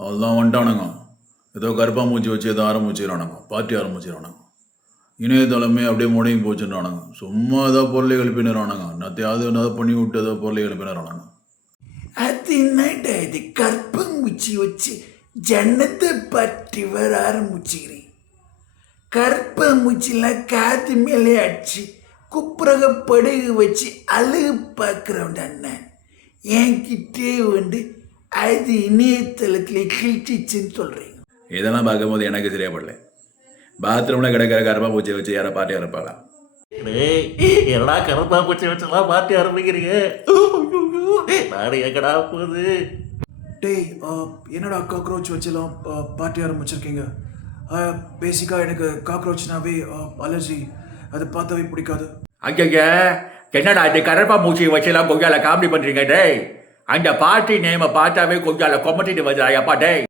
அதெல்லாம் வந்துட்டானுங்க. ஏதோ கருப்பாம்பூச்சி வச்சு ஏதோ ஆரம்பிச்சிடறானுங்க, பார்ட்டி ஆரம்பிச்சிடறானுங்க. இணையதளமே அப்படியே முடங்கி போச்சுன்றானுங்க. சும்மா ஏதோ பொருளை எழுப்பினானுங்க. நத்தையாவது ஏதாவது பண்ணி விட்டு ஏதோ பொருளை எழுப்பினானுங்க. அது என்னடா இது கற்பங்குச்சி வச்சு ஜன்னத்தை பற்றி வர ஆரம்பிச்சுக்கிறேன். கற்பங்குச்சிலாம் காது மேலே அடிச்சு குப்புறக படகு வச்சு அழகு பார்க்குறவன் அண்ணன் என்கிட்டே வந்து அது இணையதளத்தில் கிழிச்சிச்சுன்னு சொல்கிறீங்க. இதெல்லாம் பார்க்கும்போது எனக்கு சரியா படல. பாத்ரூமில் கிடக்கிற கருப்பாம்பூச்சியை வச்சு யாரை பார்ட்டி ஆரம்பிப்பாளா? என்னடா கருப்பா பூச்சி வச்செல்லாம் பார்ட்டி ஆரம்பிக்கிறீங்க? நாடு எங்கடா போகுது? டேய் என்னடா காக்ரோச் வச்செல்லாம் பார்ட்டி ஆரம்பிச்சிருக்கீங்க? பேசிக்காக எனக்கு காக்ரோச்னாவே அலர்ஜி, அதை பார்த்தாவே பிடிக்காது. அங்கங்க என்னடா இந்த கருப்பா மூச்சியை வச்செல்லாம் கொஞ்சால காமெடி பண்ணுறீங்க டேய்? அந்த பார்ட்டி நேமை பார்த்தாவே கொஞ்சால கொமட்டிட்டு வந்துடாயப்பா டேய்.